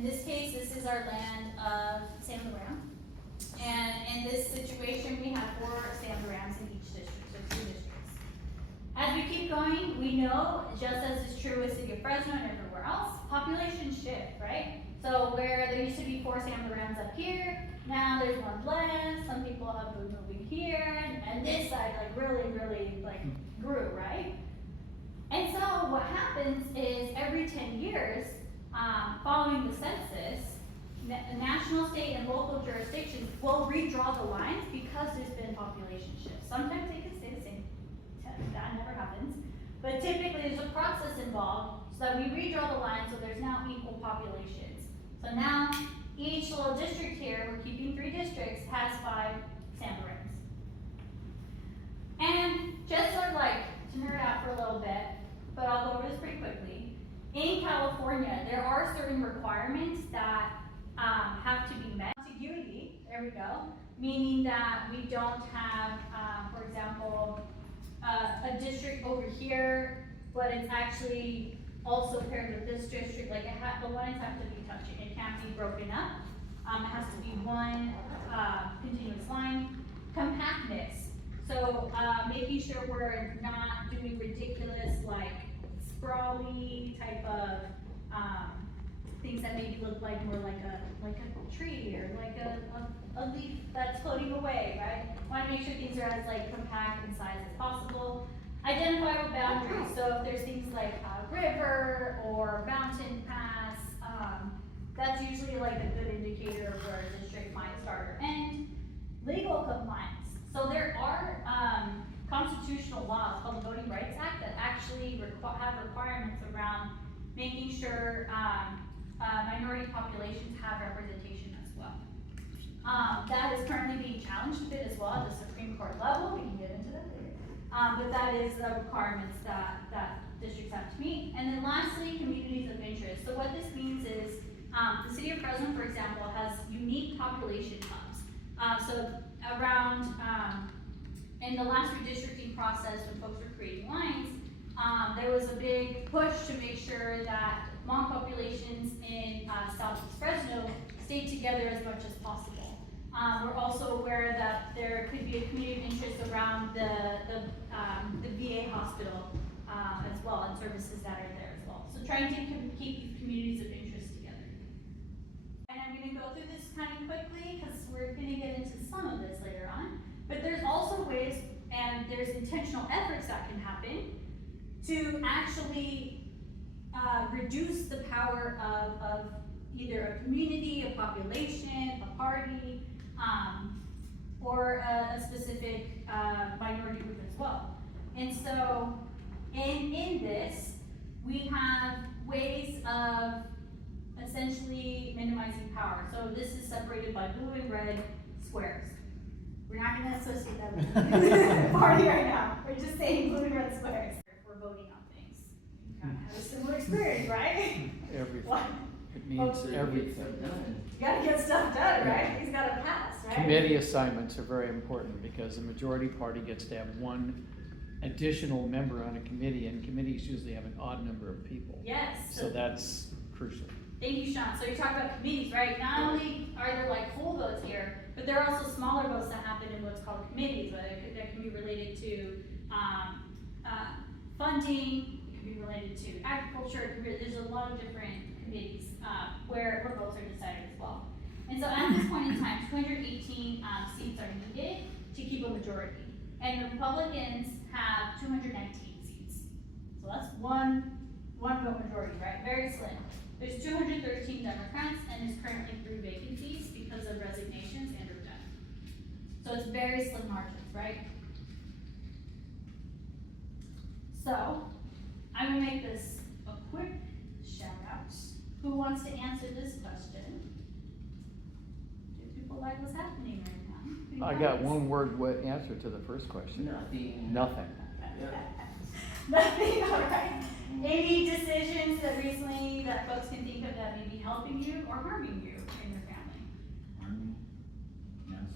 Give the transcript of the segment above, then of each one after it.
In this case, this is our land of San Lorenzo. And in this situation, we have 4 San Lorenz in each district, so 2 districts. As we keep going, we know, just as is true with City of Fresno and everywhere else, populations shift, right? So where there used to be 4 San Lorenz up here, now there's 1 less, some people have been moving here, and this side like really grew, right? And so what happens is every 10 years, following the census, national, state, and local jurisdictions will redraw the lines because there's been population shifts. Sometimes they can stay the same. That never happens. But typically there's a process involved so that we redraw the line so there's now equal populations. So now each little district here, we're keeping 3 districts, has 5 San Lorenz. And just sort of like to nerd out for a little bit, but I'll go over this pretty quickly. In California, there are certain requirements that have to be met. Contiguity, there we go, meaning that we don't have, for example, a district over here, but it's actually also paired with this district. Like the lines have to be touching. It can't be broken up. It has to be one continuous line. Compactness. So making sure we're not doing ridiculous, like sprawly type of things that maybe look like more like a tree or like a leaf that's floating away, right? Want to make sure things are as like compact in size as possible. Identifiable boundaries. So if there's things like a river or mountain pass, that's usually like a good indicator of where a district might start or end. Legal compliance. So there are constitutional laws called the Voting Rights Act that actually have requirements around making sure minority populations have representation as well. That is currently being challenged a bit as well at the Supreme Court level. We can get into that later. But that is the requirements that districts have to meet. And then lastly, communities of interest. So what this means is the City of Fresno, for example, has unique population hubs. So around, in the last redistricting process when folks were creating lines, there was a big push to make sure that Hmong populations in Southeast Fresno stayed together as much as possible. We're also aware that there could be a community of interest around the VA hospital as well, and services that are there as well. So trying to keep these communities of interest together. And I'm going to go through this kind of quickly because we're going to get into some of this later on. But there's also ways, and there's intentional efforts that can happen to actually reduce the power of either a community, a population, a party, or a specific minority group as well. And so in this, we have ways of essentially minimizing power. So this is separated by blue and red squares. We're not going to associate that with the party right now. We're just saying blue and red squares. We're voting on things. You kind of have a similar experience, right? Everything. What? It means everything. You gotta get stuff done, right? He's gotta pass, right? Committee assignments are very important because the majority party gets to have one additional member on a committee, and committees usually have an odd number of people. Yes. So that's crucial. Thank you, Sean. So you're talking about committees, right? Not only are there like full votes here, but there are also smaller votes that happen in what's called committees, that can be related to funding, it can be related to agriculture. There's a lot of different committees where votes are decided as well. And so at this point in time, 218 seats are needed to keep a majority. And the Republicans have 219 seats. So that's one vote majority, right? Very slim. There's 213 Democrats, and there's currently 3 vacancies because of resignations and or death. So it's very slim margins, right? So I'm gonna make this a quick shout out. Who wants to answer this question? Do people like what's happening right now? I got one word answer to the first question. Nothing. Nothing. Nothing, all right. Any decisions that recently that folks can think of that may be helping you or harming you in your family? Harming,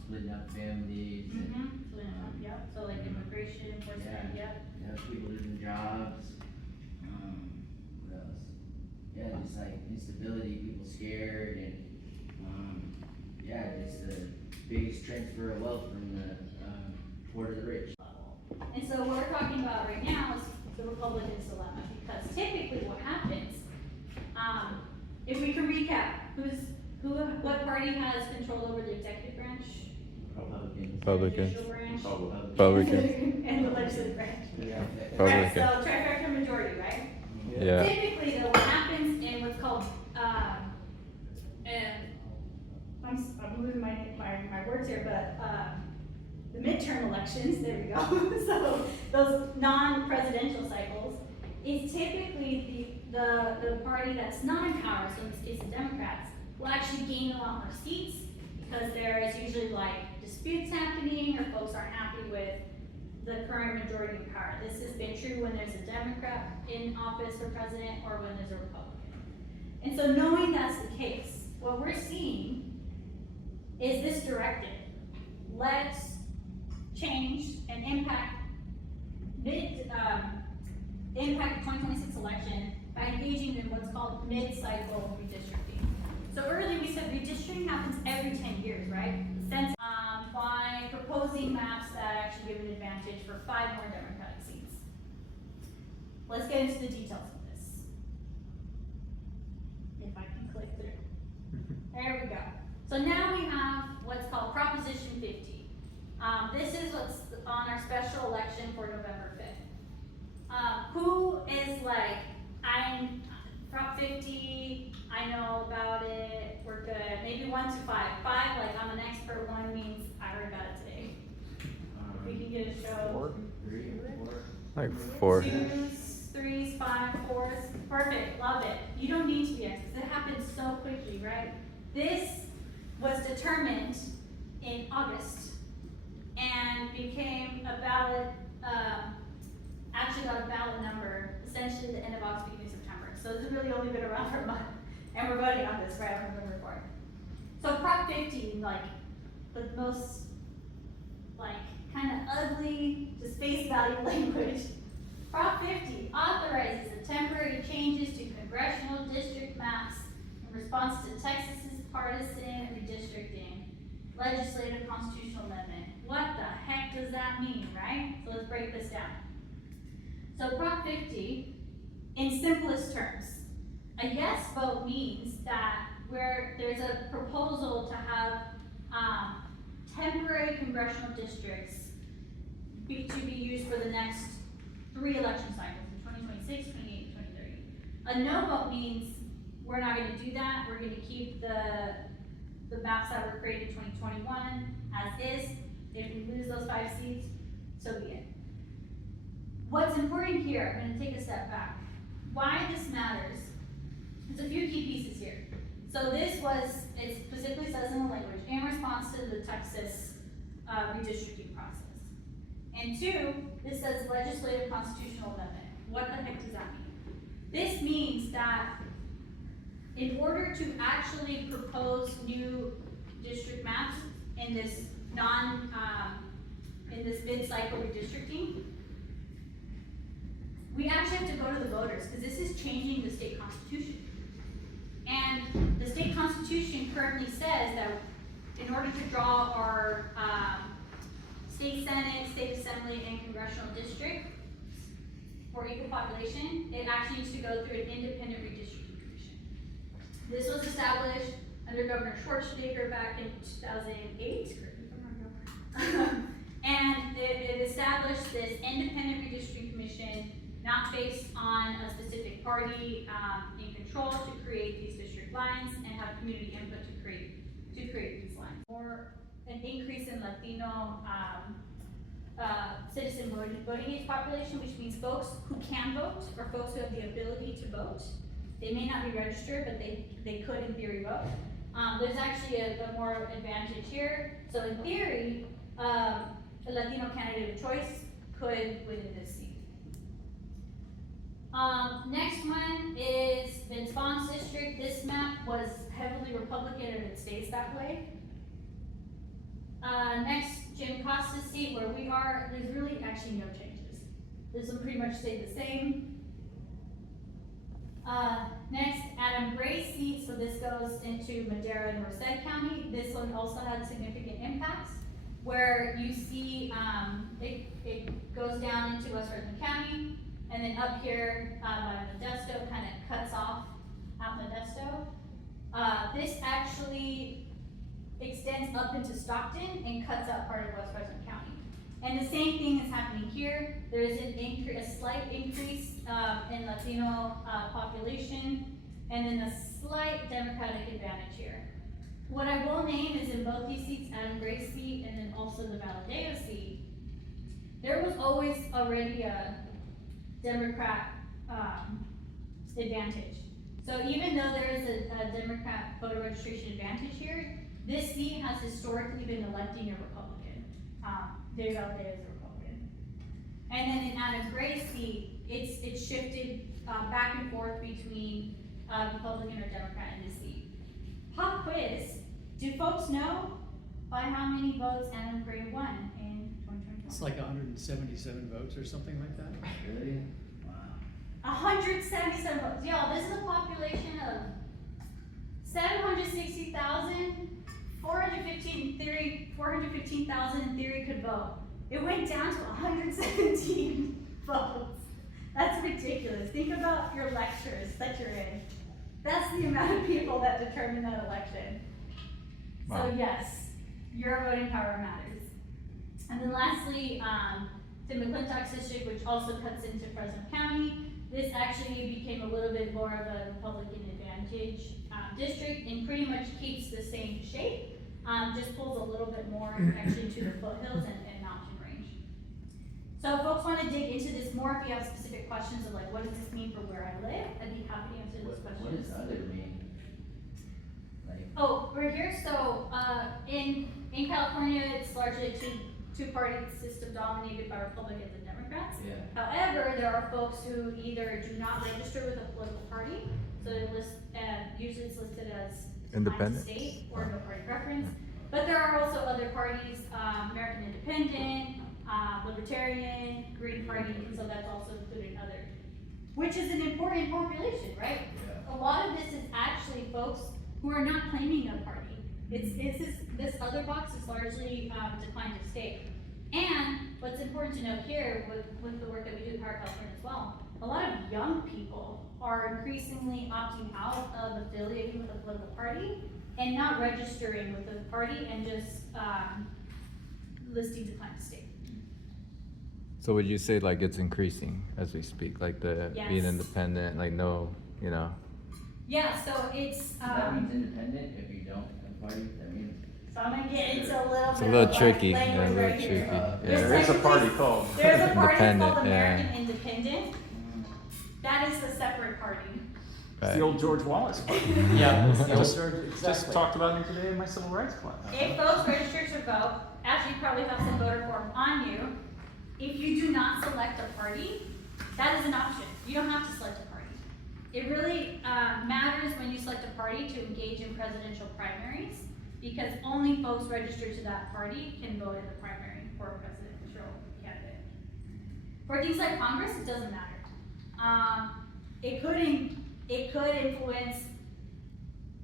splitting up families. Splitting up, yep. So like immigration enforcement, yep. Yeah, people losing jobs. What else? yeah, just like instability, people scared, and, yeah, it's the biggest transfer of wealth from the, poor to the rich. And so what we're talking about right now is the Republicans' dilemma, because typically what happens, if we can recap, what party has control over the executive branch? Republicans. Judicial branch? Republican. And the legislative branch. Yeah. Right, Republican. so trifecta majority, right? Yeah. Typically though, what happens in what's called, I'm losing my words here, but, the midterm elections, there we go. So those non-presidential cycles is typically the party that's not in power, so in this case the Democrats, will actually gain a lot more seats because there is usually like disputes happening or folks aren't happy with the current majority in power. This has been true when there's a Democrat in office for president or when there's a Republican. And so knowing that's the case, what we're seeing is this directive. Let's change and impact the 2026 election by engaging in what's called mid-cycle redistricting. So earlier we said redistricting happens every 10 years, right? Since, by proposing maps that actually give an advantage for 5 more Democratic seats. Let's get into the details of this. If I can click through. There we go. So now we have what's called Proposition 50. This is what's on our special election for November 5th. Who is like, I'm Prop 50, I know about it, we're good. Maybe 1 to 5. 5, like I'm an expert, 1 means I heard about it today. We can get a show. 4? 3 or 4? Like 4. 2s, 3s, 5, 4s. Perfect, love it. You don't need to be experts. It happens so quickly, right? This was determined in August and became a ballot, actually got a ballot number essentially the end of August, beginning of September. So this has really only been around for a month, and we're voting on this right on November 4th. So Prop 50, like the most, like kind of ugly, just face value language. Prop 50 authorizes the temporary changes to congressional district maps in response to Texas's partisan redistricting legislative constitutional amendment. What the heck does that mean, right? So let's break this down. So Prop 50, in simplest terms, a yes vote means that where there's a proposal to have temporary congressional districts to be used for the next 3 election cycles, in 2026, 28, and 2030. A no vote means we're not gonna do that. We're gonna keep the maps that were created in 2021 as is. If we lose those 5 seats, so be it. What's important here, I'm gonna take a step back. Why this matters, there's a few key pieces here. So this was, it specifically says in the language, in response to the Texas redistricting process. And 2, this says legislative constitutional amendment. What the heck does that mean? This means that in order to actually propose new district maps in this in this mid-cycle redistricting, we actually have to go to the voters, because this is changing the state constitution. And the state constitution currently says that in order to draw our state senate, state assembly, and congressional district for equal population, it actually needs to go through an independent redistricting commission. This was established under Governor Schwarzenegger back in 2008, and it established this independent redistricting commission, not based on a specific party in control, to create these district lines and have community input to create these lines. Or an increase in Latino citizen voting age population, which means folks who can vote or folks who have the ability to vote. They may not be registered, but they could in theory vote. There's actually a more advantage here. So in theory, a Latino candidate of choice could win in this seat. Next one is the response district. This map was heavily Republican and it stays that way. Next, Jim Costa's seat, where we are, there's really actually no changes. This will pretty much stay the same. Next, Adam Gray's seat, so this goes into Madera and Merced County. This one also had significant impacts, where you see, it goes down into West Fresno County, and then up here, by Modesto, kind of cuts off out Modesto. This actually extends up into Stockton and cuts out part of West Fresno County. And the same thing is happening here. There is a slight increase in Latino population, and then a slight Democratic advantage here. What I will name is in both these seats, Adam Gray's seat and then also the Valadeo seat, there was always already a Democrat advantage. So even though there is a Democrat voter registration advantage here, this seat has historically been electing a Republican. There's out there as a Republican. And then in Adam Gray's seat, it's shifted back and forth between Republican or Democrat in this seat. Pop quiz, do folks know by how many votes Adam Gray won in 2021? It's like 177 votes or something like that. Really? Wow. 177 votes. Y'all, this is a population of 415,000 in theory could vote. It went down to 117 votes. That's ridiculous. Think about your lectures that you're in. That's the amount of people that determine that election. Wow. So yes, your voting power matters. And then lastly, the McClintock's district, which also cuts into Fresno County. This actually became a little bit more of a Republican advantage district and pretty much keeps the same shape, just pulls a little bit more actually to the foothills and mountain range. So if folks want to dig into this more, if you have specific questions of like, what does this mean for where I live, I'd be happy to answer those questions. What does other mean? Like, Oh, right here, so, in California, it's largely a two-party system dominated by Republicans and Democrats. yeah. However, there are folks who either do not register with a political party, so they list, usually it's listed as Independent. state or no party preference. But there are also other parties, American Independent, Libertarian, Green Party, and so that's also included in other, which is an important population, right? Yeah. A lot of this is actually folks who are not claiming a party. This other box is largely declined to state. And what's important to note here with the work that we do at Power California as well, a lot of young people are increasingly opting out of affiliating with a political party and not registering with the party and just listing declined to state. So would you say like it's increasing as we speak, like the being Yes. independent, like no, you know? Yeah, so it's, That means independent if you don't have a party, that means. so I'm gonna get into a little It's bit a little of tricky, like yeah, a language little right tricky. here. Yeah. There is a party called. There's a party Independent, called yeah. American Independent. That is a separate party. It's the old George Wallace party. Yeah, Just exactly. talked about him today in my civil rights class. If folks register to vote, actually you probably have some voter form on you. If you do not select a party, that is an option. You don't have to select a party. It really matters when you select a party to engage in presidential primaries, because only folks registered to that party can vote in the primary for a presidential candidate. For things like Congress, it doesn't matter. It could influence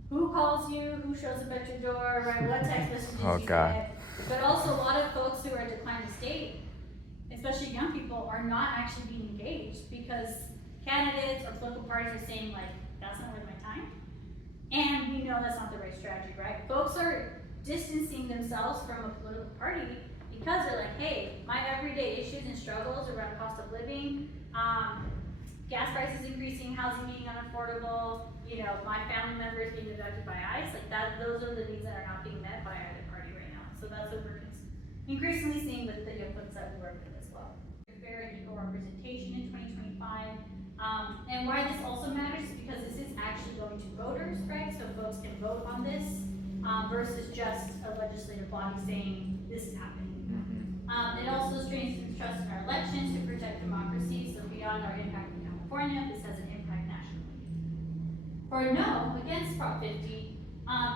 who calls you, who shows up at your door, right? What text messages Oh, you God. get. But also a lot of folks who are declined to state, especially young people, are not actually being engaged because candidates or political parties are saying like, that's not worth my time. And we know that's not the right strategy, right? Folks are distancing themselves from a political party because they're like, hey, my everyday issues and struggles around cost of living, gas prices increasing, housing being unaffordable, my family members being affected by ICE, like that, those are the needs that are not being met by either party right now. So that's what we're increasingly seeing with the young folks that we work with as well. Fair and equal representation in 2025. And why this also matters is because this is actually going to voters, right? So folks can vote on this versus just a legislative body saying this is happening. It also strengthens trust in our elections to protect democracy. So beyond our impact in California, this has an impact nationally. For no, against Prop 50,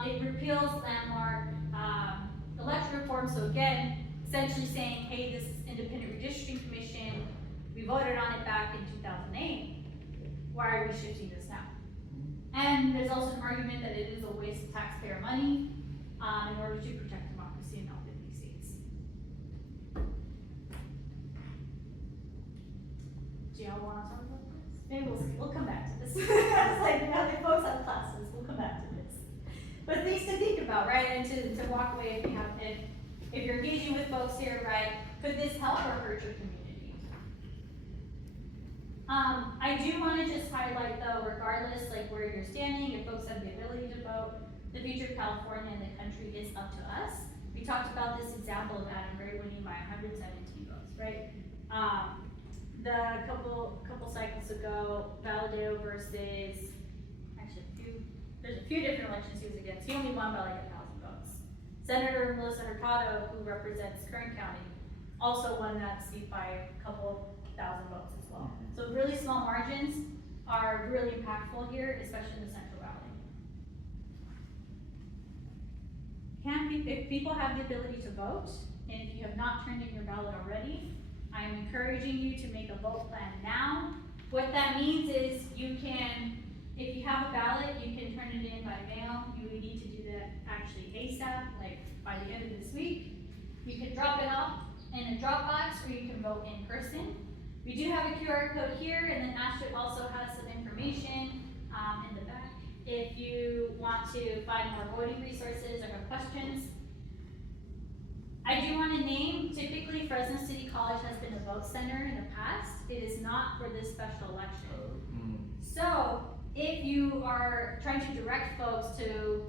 it repeals landmark election reform. So again, essentially saying, hey, this independent redistricting commission, we voted on it back in 2008. why are we shifting this now? And there's also an argument that it is a waste of taxpayer money, in order to protect democracy in all 50 states. Do y'all wanna talk about this? Maybe we'll come back to this. It's like, now the folks have classes, we'll come back to this. But things to think about, right, and to walk away if you're engaging with folks here, right, could this help or hurt your community? I do wanna just highlight though, regardless like where you're standing, if folks have the ability to vote, the future of California and the country is up to us. We talked about this example of Adam Gray winning by 117 votes, right? The couple cycles ago, Valadeo versus, actually there's a few different elections he was against. He only won by like 1,000 votes. Senator Melissa Hurtado, who represents Kern County, also won that seat by a couple thousand votes as well. So really small margins are really impactful here, especially in the Central Valley. If people have the ability to vote, and if you have not turned in your ballot already, I am encouraging you to make a vote plan now. What that means is you can, if you have a ballot, you can turn it in by mail. You would need to do that actually ASAP, like by the end of this week. You can drop it off in a drop box, or you can vote in person. We do have a QR code here, and then Ashton also has some information in the back. If you want to find more voting resources or have questions. I do want to name, typically Fresno City College has been a vote center in the past. It is not for this special election. So if you are trying to direct folks to,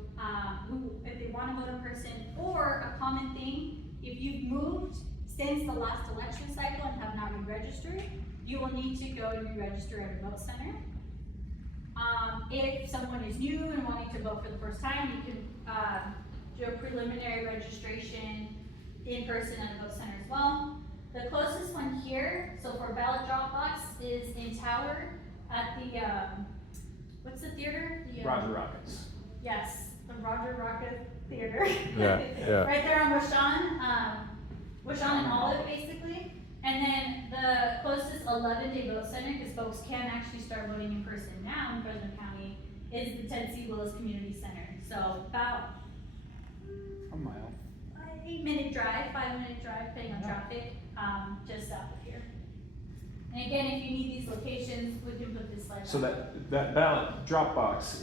if they want to vote in person, or a common thing, if you've moved since the last election cycle and have not re-registered, you will need to go and re-register at a vote center. If someone is new and wanting to vote for the first time, you can do a preliminary registration in person at a vote center as well. The closest one here, so for ballot drop box, is in Tower at the, what's the theater? The, Roger Rockets. Yes, the Roger Rocket Theater. Yeah. Right there on Washan and Olive, basically. And then the closest 11-day vote center, because folks can actually start voting in person now in Fresno County, is the Tennessee Willis Community Center. So about A mile. 8-minute drive, 5-minute drive, depending on traffic, just south of here. And again, if you need these locations, we can put this slide. So on. that ballot drop box